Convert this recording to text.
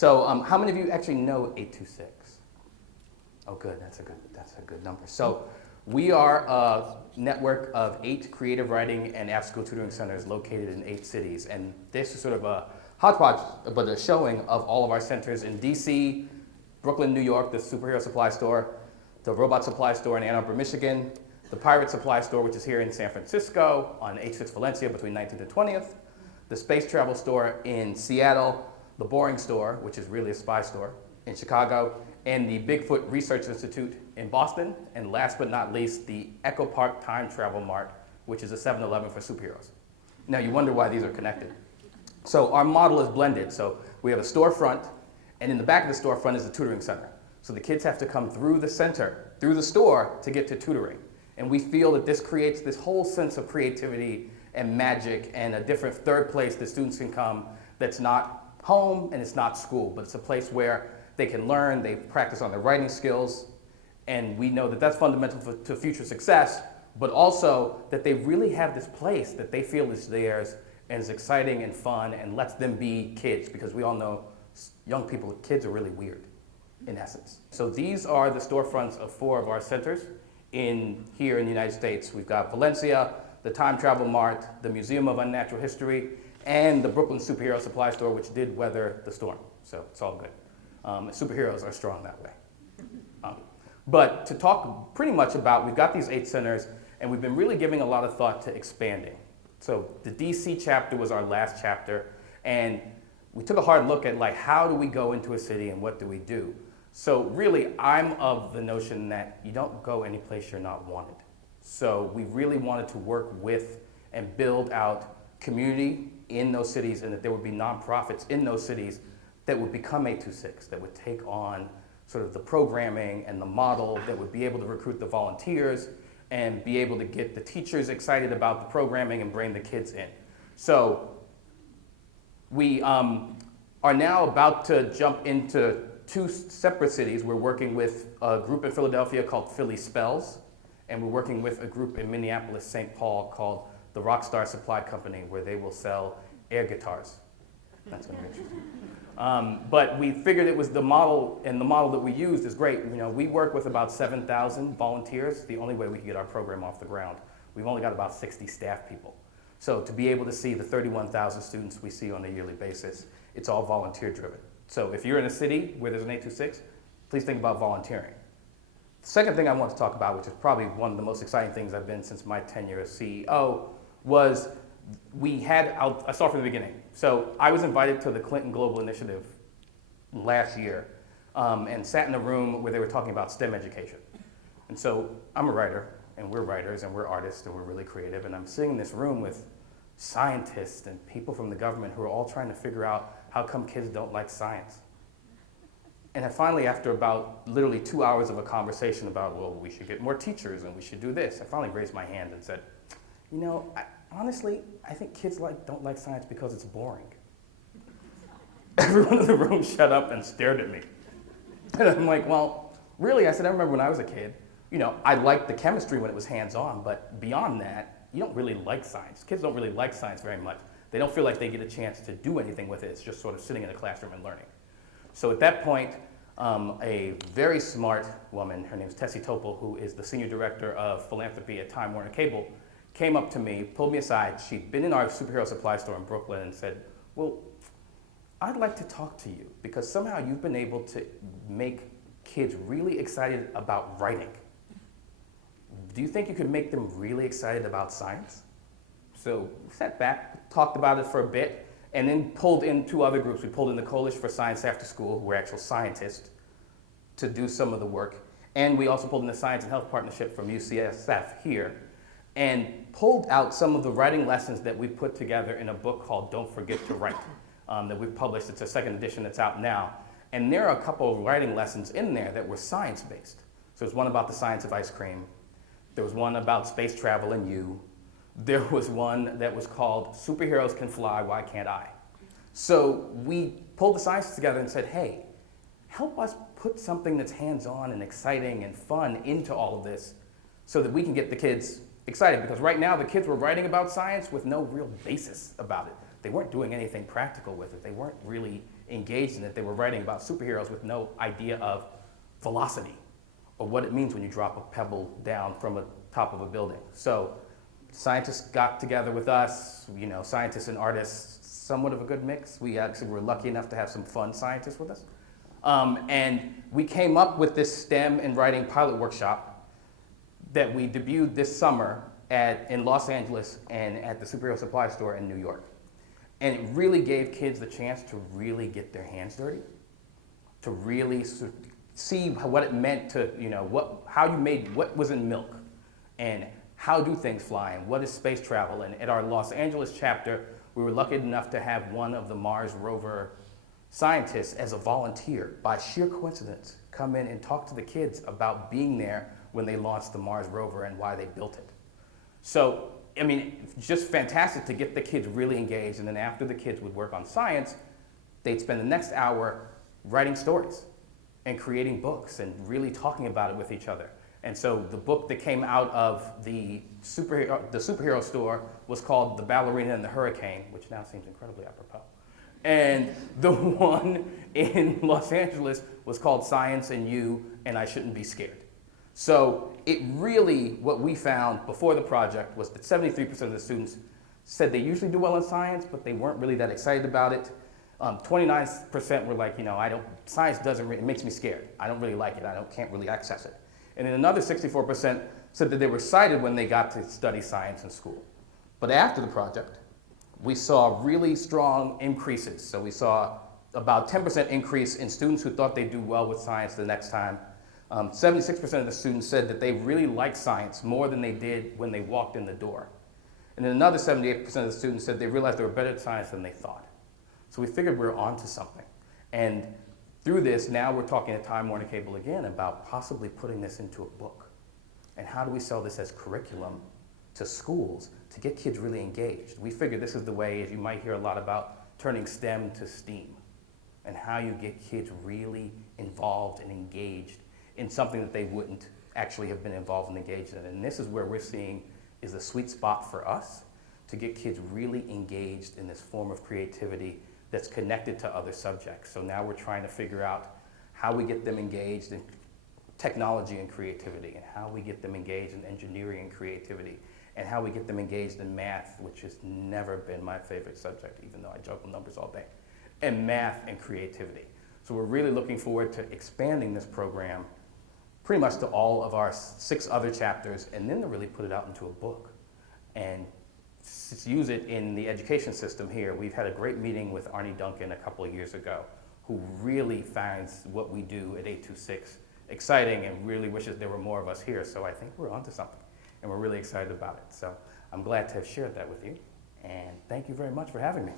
So how many of you actually know 826? Oh, good. That's a good number. So we are a network of 8 creative writing and after-school tutoring centers located in 8 cities. And this is sort of a hodgepodge, but a showing of all of our centers in DC, Brooklyn, New York, the Superhero Supply Store, the Robot Supply Store in Ann Arbor, Michigan, the Pirate Supply Store, which is here in San Francisco on H6 Valencia between 19th and 20th, the Space Travel Store in Seattle, the Boring Store, which is really a spy store, in Chicago, and the Bigfoot Research Institute in Boston, and last but not least, the Echo Park Time Travel Mart, which is a 7-Eleven for superheroes. Now you wonder why these are connected. So our model is blended. So we have a storefront, and in the back of the storefront is the tutoring center. So the kids have to come through the center, through the store, to get to tutoring. And we feel that this creates this whole sense of creativity and magic and a different third place that students can come that's not home and it's not school, but it's a place where they can learn, they practice on their writing skills, and we know that that's fundamental to future success, but also that they really have this place that they feel is theirs and is exciting and fun and lets them be kids, because we all know young people, kids are really weird in essence. So these are the storefronts of 4 of our centers here in the United States. We've got Valencia, the Time Travel Mart, the Museum of Unnatural History, and the Brooklyn Superhero Supply Store, which did weather the storm. So it's all good. Superheroes are strong that way. But to talk pretty much about, we've got these 8 centers, and we've been really giving a lot of thought to expanding. So the DC chapter was our last chapter, and we took a hard look at like, how do we go into a city and what do we do? So really, I'm of the notion that you don't go any place you're not wanted. So we really wanted to work with and build out community in those cities, and that there would be nonprofits in those cities that would become 826, that would take on sort of the programming and the model, that would be able to recruit the volunteers and be able to get the teachers excited about the programming and bring the kids in. So we are now about to jump into 2 separate cities. We're working with a group in Philadelphia called Philly Spells, and we're working with a group in Minneapolis, St. Paul called the Rockstar Supply Company, where they will sell air guitars. That's gonna be interesting. But we figured it was the model, and the model that we used is great. You know, we work with about 7,000 volunteers, the only way we can get our program off the ground. We've only got about 60 staff people. So to be able to see the 31,000 students we see on a yearly basis, it's all volunteer driven. So if you're in a city where there's an 826, please think about volunteering. The second thing I want to talk about, which is probably one of the most exciting things I've been since my tenure as CEO, was I'll start from the beginning. So I was invited to the Clinton Global Initiative last year and sat in a room where they were talking about STEM education. And so I'm a writer, and we're writers, and we're artists, and we're really creative, and I'm sitting in this room with scientists and people from the government who are all trying to figure out how come kids don't like science. And then finally, after about literally 2 hours of a conversation about, well, we should get more teachers and we should do this, I finally raised my hand and said, you know, honestly, I think kids don't like science because it's boring. Everyone in the room shut up and stared at me. And I'm like, well, really? I said, I remember when I was a kid, you know, I liked the chemistry when it was hands-on, but beyond that, you don't really like science. Kids don't really like science very much. They don't feel like they get a chance to do anything with it. It's just sort of sitting in a classroom and learning. So at that point, a very smart woman, her name is Tessie Topol, who is the Senior Director of Philanthropy at Time Warner Cable, came up to me, pulled me aside. She'd been in our superhero supply store in Brooklyn and said, well, I'd like to talk to you because somehow you've been able to make kids really excited about writing. Do you think you could make them really excited about science? So we sat back, talked about it for a bit, and then pulled in 2 other groups. We pulled in the Coalition for Science After School, who were actual scientists, to do some of the work. And we also pulled in the Science and Health Partnership from UCSF here, and pulled out some of the writing lessons that we put together in a book called Don't Forget to Write, that we've published. It's a 2nd edition that's out now. And there are a couple of writing lessons in there that were science-based. So there's one about the science of ice cream. There was one about space travel and you. There was one that was called Superheroes Can Fly, Why Can't I? So we pulled the science together and said, hey, help us put something that's hands-on and exciting and fun into all of this so that we can get the kids excited. Because right now the kids were writing about science with no real basis about it. They weren't doing anything practical with it. They weren't really engaged in it. They were writing about superheroes with no idea of velocity or what it means when you drop a pebble down from the top of a building. So scientists got together with us, you know, scientists and artists, somewhat of a good mix. We actually were lucky enough to have some fun scientists with us. And we came up with this STEM and writing pilot workshop that we debuted this summer in Los Angeles and at the Superhero Supply Store in New York. And it really gave kids the chance to really get their hands dirty, to really see what it meant to, you know, how you made, what was in milk, and how do things fly, and what is space travel. And at our Los Angeles chapter, we were lucky enough to have one of the Mars rover scientists as a volunteer, by sheer coincidence, come in and talk to the kids about being there when they launched the Mars rover and why they built it. So, I mean, it's just fantastic to get the kids really engaged, and then after the kids would work on science, they'd spend the next hour writing stories and creating books and really talking about it with each other. And so the book that came out of the superhero store was called The Ballerina and the Hurricane, which now seems incredibly apropos. And the one in Los Angeles was called Science and You and I Shouldn't Be Scared. So it really, what we found before the project was that 73% of the students said they usually do well in science, but they weren't really that excited about it. 29% were like, you know, science doesn't, it makes me scared. I don't really like it. Can't really access it. And then another 64% said that they were excited when they got to study science in school. But after the project, we saw really strong increases. So we saw about 10% increase in students who thought they'd do well with science the next time. 76% of the students said that they really liked science more than they did when they walked in the door. And then another 78% of the students said they realized they were better at science than they thought. So we figured we were onto something. And through this, now we're talking at Time Warner Cable again about possibly putting this into a book. And how do we sell this as curriculum to schools to get kids really engaged? We figured this is the way, as you might hear a lot about, turning STEM to STEAM, and how you get kids really involved and engaged in something that they wouldn't actually have been involved and engaged in. And this is where we're seeing is the sweet spot for us to get kids really engaged in this form of creativity that's connected to other subjects. So now we're trying to figure out how we get them engaged in technology and creativity, and how we get them engaged in engineering and creativity, and how we get them engaged in math, which has never been my favorite subject, even though I juggle numbers all day, and math and creativity. So we're really looking forward to expanding this program pretty much to all of our 6 other chapters, and then to really put it out into a book and use it in the education system here. We've had a great meeting with Arnie Duncan a couple of years ago, who really finds what we do at 826 exciting and really wishes there were more of us here. So I think we're onto something, and we're really excited about it. So I'm glad to have shared that with you, and thank you very much for having me.